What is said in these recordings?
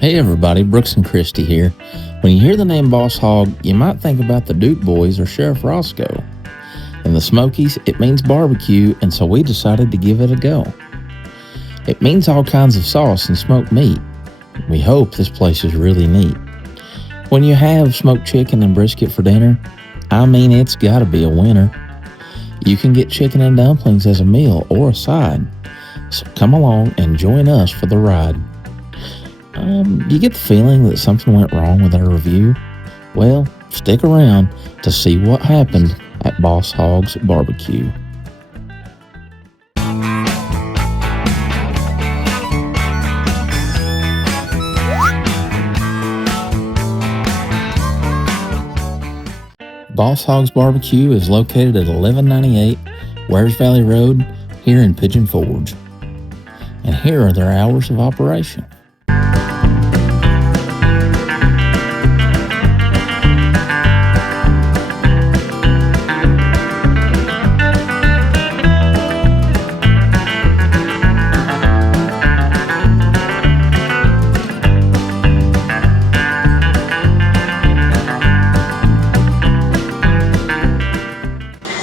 Hey everybody, Brooks and Christy here. When you hear the name Boss Hog, you might think about the Duke Boys or Sheriff Roscoe. In the Smokies, it means barbecue, and so we decided to give it a go. It means all kinds of sauce and smoked meat. We hope this place is really neat. When you have smoked chicken and brisket for dinner, I mean it's gotta be a winner. You can get chicken and dumplings as a meal or a side. So come along and join us for the ride. You get the feeling that something went wrong with our review? Well, stick around to see what happened at Boss Hog's BBQ. Boss Hog's BBQ is located at 1198 Wares Valley Road here in Pigeon Forge. And here are their hours of operation.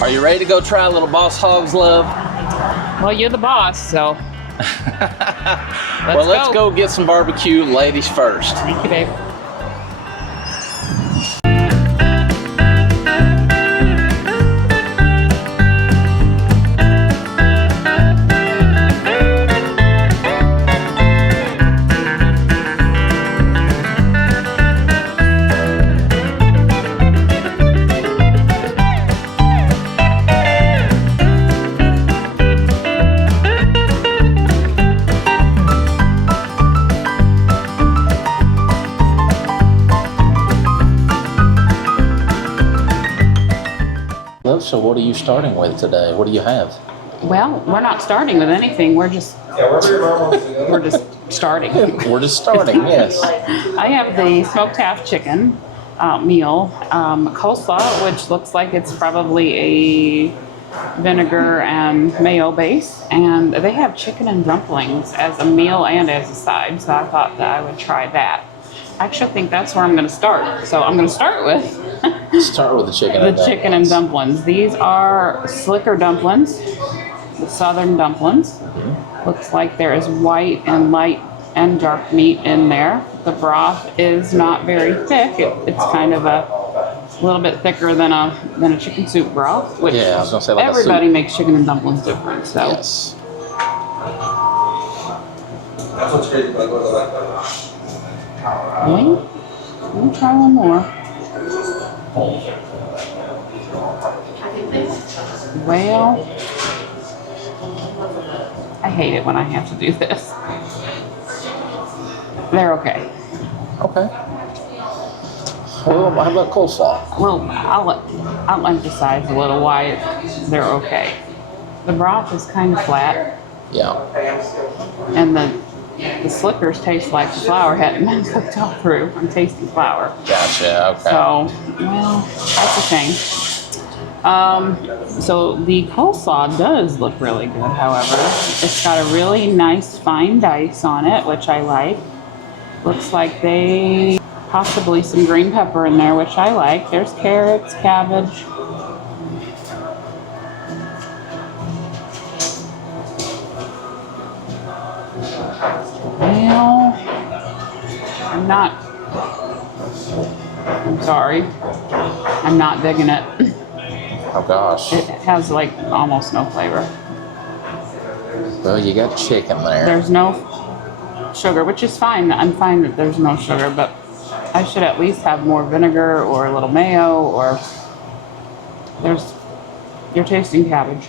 Are you ready to go try a little Boss Hog's love? Well, you're the boss, so let's go get some barbecue, ladies first. Thank you, babe. So what are you starting with today? What do you have? Well, we're not starting with anything. We're just starting. We're just starting, yes. I have the smoked half chicken meal, coleslaw, which looks like it's probably a vinegar and mayo base, and they have chicken and dumplings as a meal and as a side, so I thought that I would try that. I actually think that's where I'm going to start. So I'm going to start with the chicken and dumplings. These are slicker dumplings, the southern dumplings. Mm-hmm. Looks like there is white and light and dark meat in there. The broth is not very thick. It's kind of a little bit thicker than a chicken soup broth, which I was gonna say, like everybody makes chicken and dumplings different. So. Yes. That's what's crazy about going to like that. Let me try one more. Well, I hate it when I have to do this. They're okay. Okay. Well, how about coleslaw? Well, I'll emphasize a little why they're okay. The broth is kind of flat. Yeah. And the slickers taste like the flour hadn't been cooked all through. I'm tasting flour. Gotcha, okay. So, well, that's a shame. So the coleslaw does look really good, however. It's got a really nice fine dice on it, which I like. Looks like they possibly some green pepper in there, which I like. There's carrots, cabbage. Well, I'm sorry. I'm not digging it. Oh gosh. It has like almost no flavor. Well, you got chicken there. There's no sugar, which is fine. I'm fine that there's no sugar, but I should at least have more vinegar or a little mayo, or you're tasting cabbage.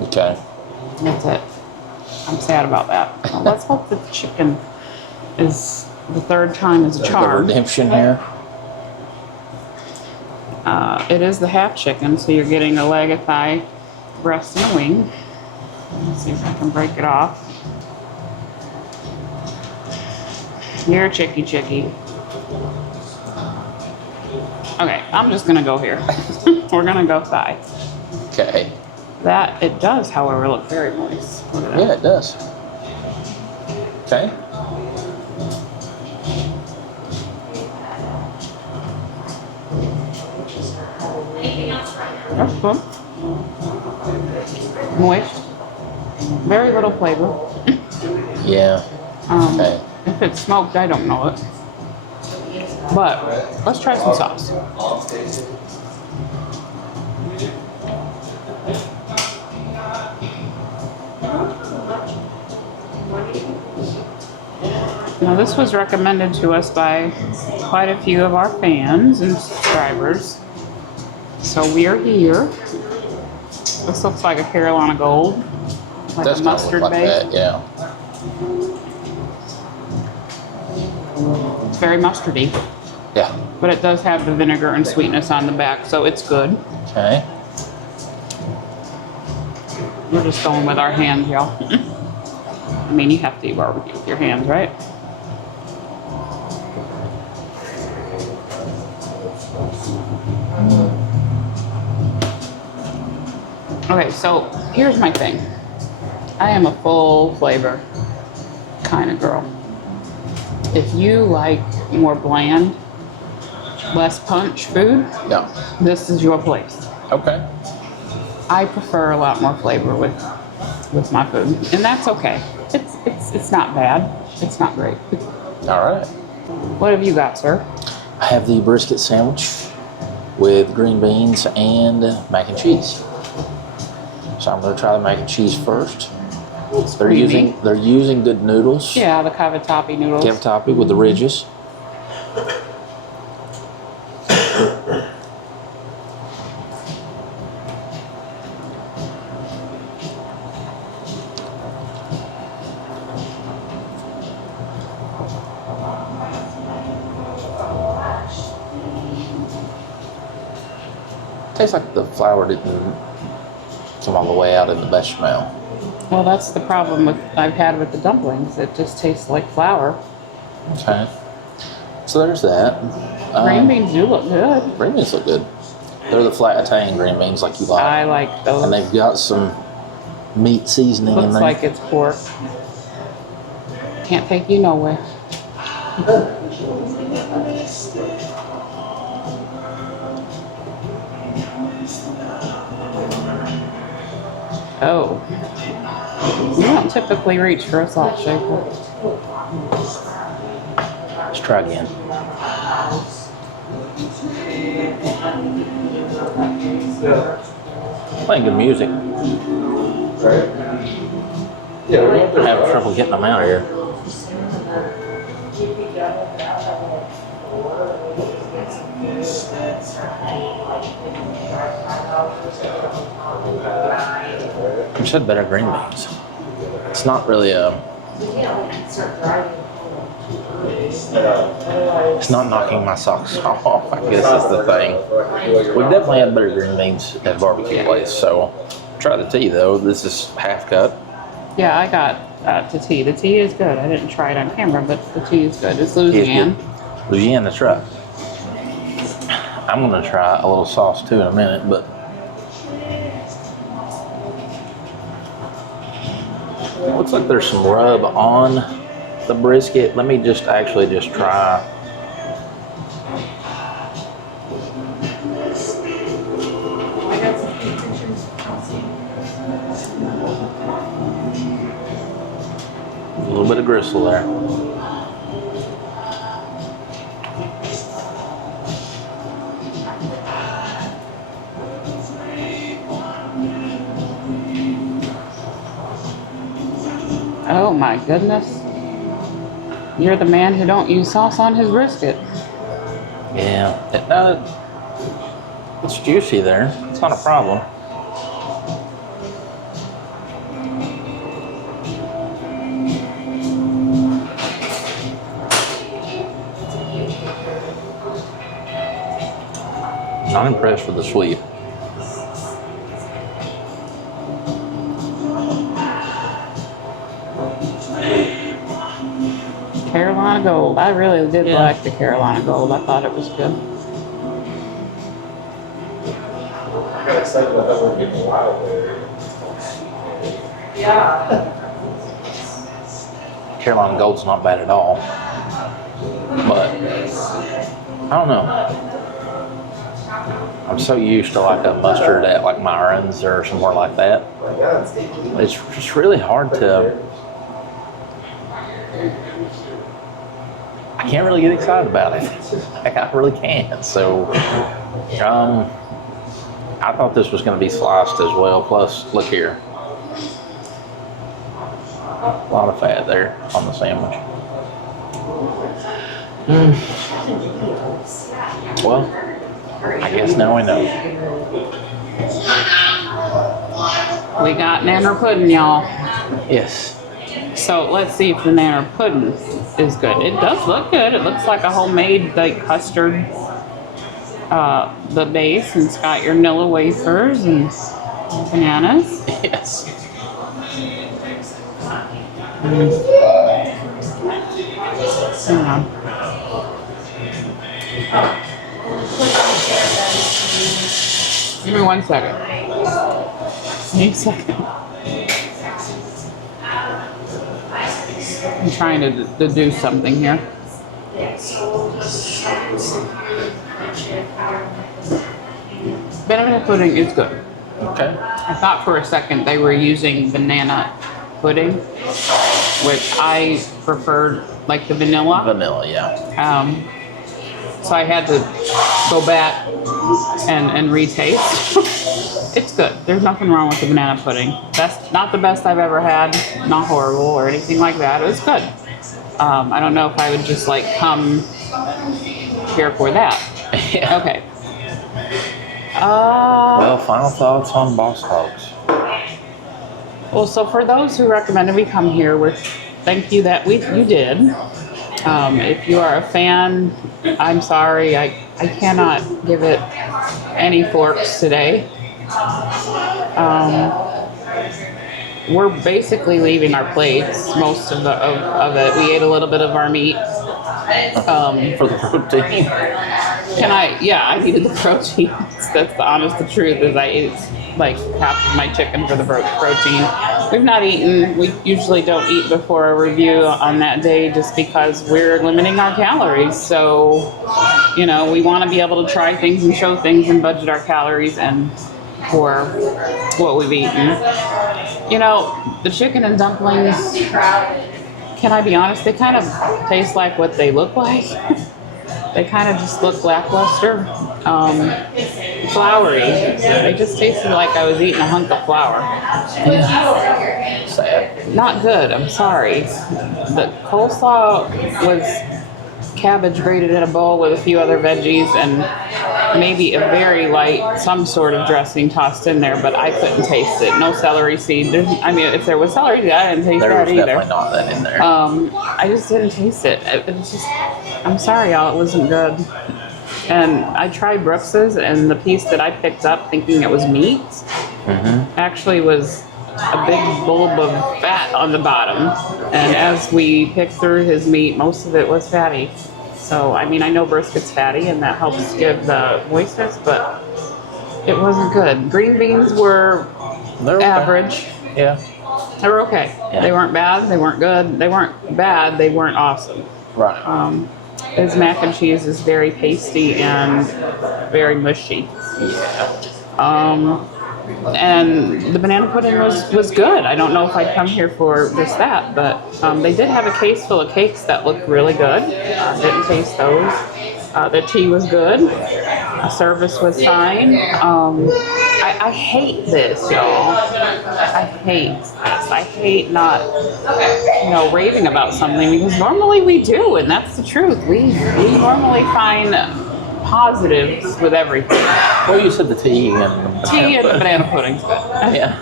Okay. That's it. I'm sad about that. Well, let's hope that the chicken is the third time is a charm. The redemption here. It is the half chicken, so you're getting a leg, a thigh, breast, and a wing. Let's see if I can break it off. You're chicky. Okay, I'm just gonna go here. We're gonna go thigh. Okay. That, it does, however, look very moist. Look at that. Yeah, it does. Okay. good. Moist. Very little flavor. Yeah. Okay. If it's smoked, I don't know it. But let's try some sauce. Now this was recommended to us by quite a few of our fans and subscribers. So we are here. This looks like a Carolina Gold. Like Does a kind of mustard look like base. that, yeah. It's very mustardy. Yeah. But it does have the vinegar and sweetness on the back, so it's good. Okay. We're just going with our hands, y'all. I mean, you have to eat barbecue with your hands, right? Okay, so here's my thing. I am a full flavor kind of girl. If you like more bland, less punch food, Yeah. this is your place. Okay. I prefer a lot more flavor with my food, and that's okay. It's not bad. It's not great. All right. What have you got, sir? I have the brisket sandwich with green beans and mac and cheese. So I'm going to try the mac and cheese first. They're creamy. using good noodles. Yeah, the cavatappi noodles. Cavatappi with the ridges. Tastes like the flour didn't come all the way out in the bechamel. Well, that's the problem I've had with the dumplings. It just tastes like flour. Okay. So there's that. Green beans do look good. Green beans look good. They're the flat Italian green beans like you like. I like those. And they've got some meat seasoning in Looks there. like it's pork. Can't take you nowhere. Oh. You don't typically reach for a salt shaker. Let's try again. Playing good music. Right? Yeah, we're I'm having trouble getting them out of here. You said better green beans. It's not really it's not knocking my socks off, I guess is the thing. We've definitely had better green beans at a barbecue place, so try the tea though. This is half cut. Yeah, I got the tea. The tea is good. I didn't try it on camera, but the tea is good. It's Louisiana. Louisiana, that's right. I'm gonna try a little sauce too in a minute, but looks like there's some rub on the brisket. Let me just try. A little bit of gristle there. Oh my goodness. You're the man who don't use sauce on his brisket. Yeah, it's juicy there. It's not a problem. Not impressed with the sweet. Carolina Gold. I really did like the Carolina Gold. I thought it was good. I got excited about that we're getting wild there. Carolina Gold's not bad at all, but I don't know. I'm so used to like a mustard at like Myron's or somewhere like that. It's just really hard to. I can't really get excited about it. Like, I really can't. So, I thought this was going to be sliced as well. Plus, look here. A lot of fat there on the sandwich. Well, I guess now we know. We got nanner pudding, y'all. Yes. So let's see if the nanner pudding is good. It does look good. It looks like a homemade like custard, the base, and it's got your Nilla wafers and bananas. Yes. Yeah. Give me 1 second. Give me a second. I'm trying to do something here. Banana pudding is good. Okay. I thought for a second they were using banana pudding, which I preferred like the vanilla. Vanilla, yeah. So I had to go back and retaste. It's good. There's nothing wrong with the banana pudding. That's not the best I've ever had. Not horrible or anything like that. It was good. I don't know if I would just like come here for that. Yeah. Okay. Well, final thoughts on Boss Hogs. Well, so for those who recommended we come here, thank you that you did. If you are a fan, I'm sorry, I cannot give it any forks today. We're basically leaving our plates, most of it. We ate a little bit of our meat. For the protein. I needed the protein. That's the honest the truth is I ate like half of my chicken for the protein. We've not eaten. We usually don't eat before a review on that day just because we're limiting our calories. So, we want to be able to try things and show things and budget our calories and for what we've eaten. The chicken and dumplings, can I be honest, they kind of taste like what they look like. They kind of just look lackluster, floury. They just tasted like I was eating a hunk of flour. Sad. Not good, I'm sorry. The coleslaw was cabbage grated in a bowl with a few other veggies and maybe a very light, some sort of dressing tossed in there, but I couldn't taste it. No celery seed. If there was celery seed, I didn't taste that either. There was definitely not that in there. I just didn't taste it. I'm sorry, y'all, it wasn't good. And I tried Brooks's, and the piece that I picked up thinking it was meat actually was a big bulb of fat on the bottom. And as we picked through his meat, most of it was fatty. So, I know brisket's fatty, and that helps give the moistness, but it wasn't good. Green beans were average. Yeah. They were okay. Yeah. They weren't bad. They weren't good. They weren't bad. They weren't awesome. Right. His mac and cheese is very pasty and very mushy. Yeah. And the banana pudding was good. I don't know if I'd come here for just that, but they did have a case full of cakes that looked really good. Didn't taste those. The tea was good. The service was fine. I hate this, y'all. I hate this. I hate not, raving about something because normally we do, and that's the truth. We normally find positives with everything. Well, you said the tea and the banana pudding's good. Yeah.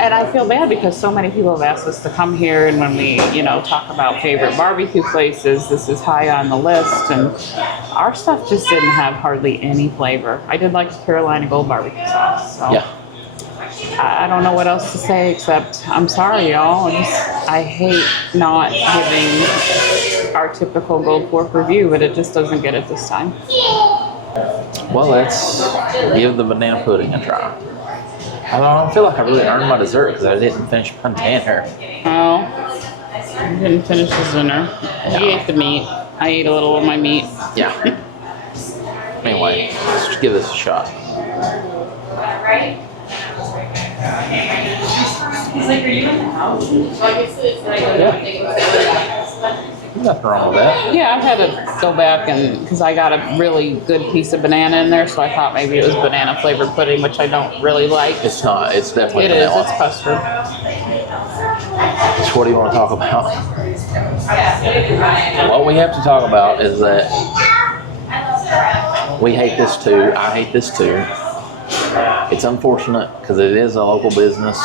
And I feel bad because so many people have asked us to come here, and when we, talk about favorite barbecue places, this is high on the list, and our stuff just didn't have hardly any flavor. I did like the Carolina Gold barbecue sauce, so yeah. I don't know what else to say except I'm sorry, y'all. I hate not giving our typical Gold Fork review, but it just doesn't get it this time. Well, let's give the banana pudding a try. I don't feel like I really earned my dessert because I didn't finish my dinner. Oh, I didn't finish his dinner. Yeah. He ate the meat. I ate a little of my meat. Yeah. Anyway, let's give this a shot. He's like, are you in the house? Nothing wrong with that. Yeah, I've had to go back and because I got a really good piece of banana in there, so I thought maybe it was banana flavored pudding, which I don't really like. It's not. It's definitely It is. vanilla. It's custard. So what do you want to talk about? What we have to talk about is that we hate this too. I hate this too. It's unfortunate because it is a local business,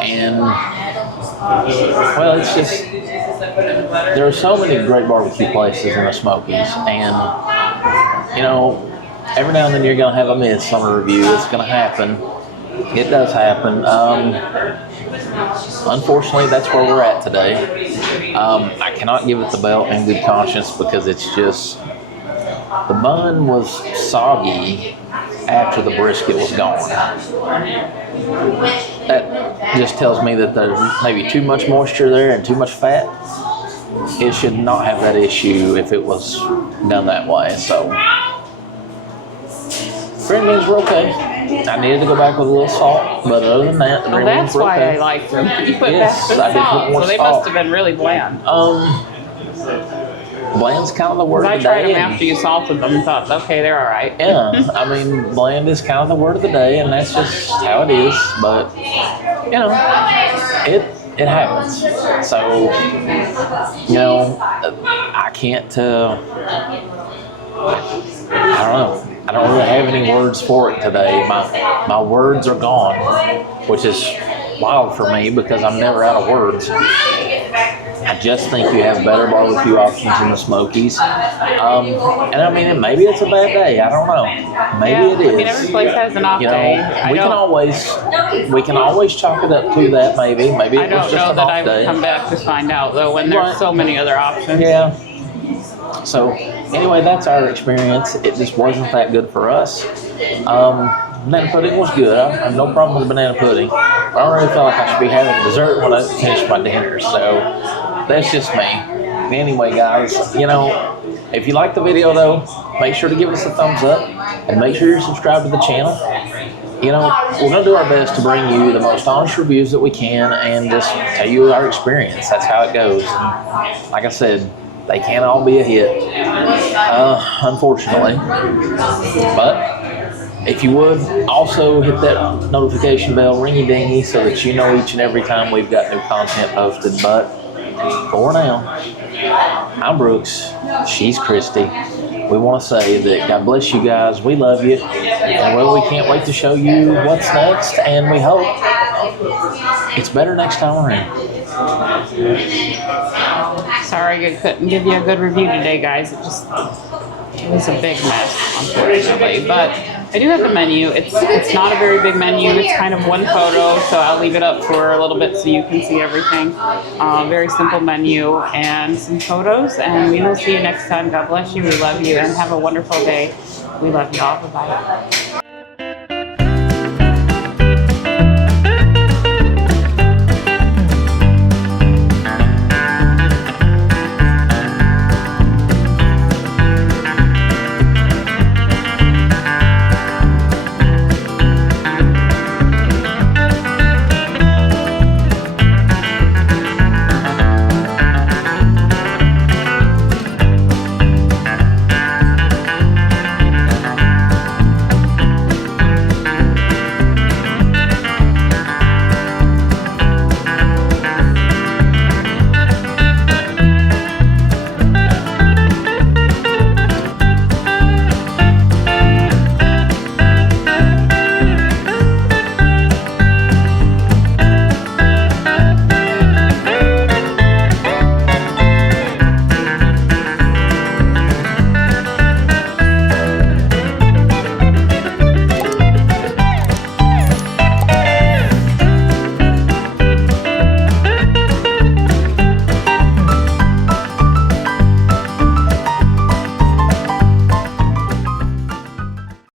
and well, it's just there are so many great barbecue places in the Smokies, and you know, every now and then you're gonna have a miss on a review. It's gonna happen. It does happen. Unfortunately, that's where we're at today. I cannot give it the belt in good conscience because it's just the bun was soggy after the brisket was gone. That just tells me that there's maybe too much moisture there and too much fat. It should not have that issue if it was done that way. So, green beans were okay. I needed to go back with a little salt, but other than that, the green beans That's were why okay. I liked them. You put Yes, back the I did put salt, more so they salt. must have been really bland. Bland's kind of the word I of the tried day. them after you salted them and thought, okay, they're all right. Yeah, I mean, bland is kind of the word of the day, and that's just how it is. But you know, it happens. So you know, I can't. I don't know. I don't really have any words for it today. My words are gone, which is wild for me because I'm never out of words. I just think you have better barbecue options in the Smokies. And I mean, maybe it's a bad day. I don't know. Maybe it is. I mean, every place has an off You know, day. we can always chalk it up to that. Maybe I it was don't just know an that off I would day. come back to find out, though, when there's Right. so many other options. Yeah. So anyway, that's our experience. It just wasn't that good for us. Banana pudding was good. I have no problem with banana pudding. I don't really feel like I should be having dessert when I finish my dinner. So that's just me. Anyway, guys, you know, if you like the video though, make sure to give us a thumbs up and make sure you're subscribed to the channel. You know, we're going to do our best to bring you the most honest reviews that we can and just tell you our experience. That's how it goes. And like I said, they can't all be a hit, unfortunately. But if you would, also hit that notification bell, ringy dingy, so that you know each and every time we've got new content posted. But for now, I'm Brooks. She's Christy. We want to say that God bless you guys. We love you. And well, we can't wait to show you what's next. And we hope it's better next time around. Sorry I couldn't give you a good review today, guys. It was a big mess, unfortunately. But I do have the menu. It's not a very big menu. It's kind of one photo, so I'll leave it up for a little bit so you can see everything. Very simple menu and some photos. And we will see you next time. God bless you. We love you. And have a wonderful day. We love you all. Bye-bye.